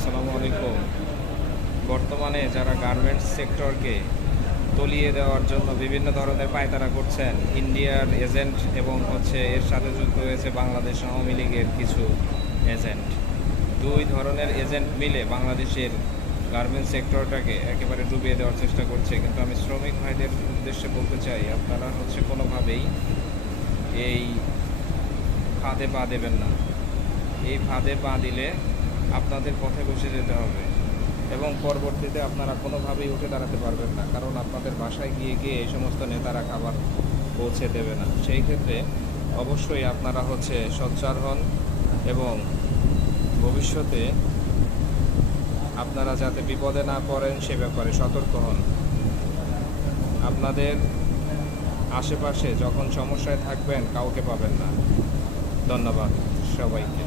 আসসালামু আলাইকুম। বর্তমানে যারা গার্মেন্টস সেক্টরকে তলিয়ে দেওয়ার জন্য বিভিন্ন ধরনের পায়তারা করছেন, ইন্ডিয়ার এজেন্ট এবং এর সাথে যুক্ত হয়েছে বাংলাদেশ আওয়ামী লীগের কিছু এজেন্ট। দুই ধরনের এজেন্ট মিলে বাংলাদেশের গার্মেন্টস সেক্টরটাকে একেবারে ডুবিয়ে দেওয়ার চেষ্টা করছে। কিন্তু আমি শ্রমিক ভাইদের উদ্দেশ্যে বলতে চাই, আপনারা কোনোভাবেই এই ফাঁদে পা দেবেন না। এই ফাঁদে পা দিলে আপনাদের পথে বসে যেতে হবে এবং পরবর্তীতে আপনারা কোনোভাবেই উঠে দাঁড়াতে পারবেন না, কারণ আপনাদের বাসায় গিয়ে গিয়ে এই সমস্ত নেতারা খাবার পৌঁছে দেবে না। সেই ক্ষেত্রে অবশ্যই আপনারা সোচ্চার হন এবং ভবিষ্যতে আপনারা যাতে বিপদে না পড়েন সে ব্যাপারে সতর্ক হন। আপনাদের আশেপাশে যখন সমস্যায় থাকবেন কাউকে পাবেন না। ধন্যবাদ সবাইকে।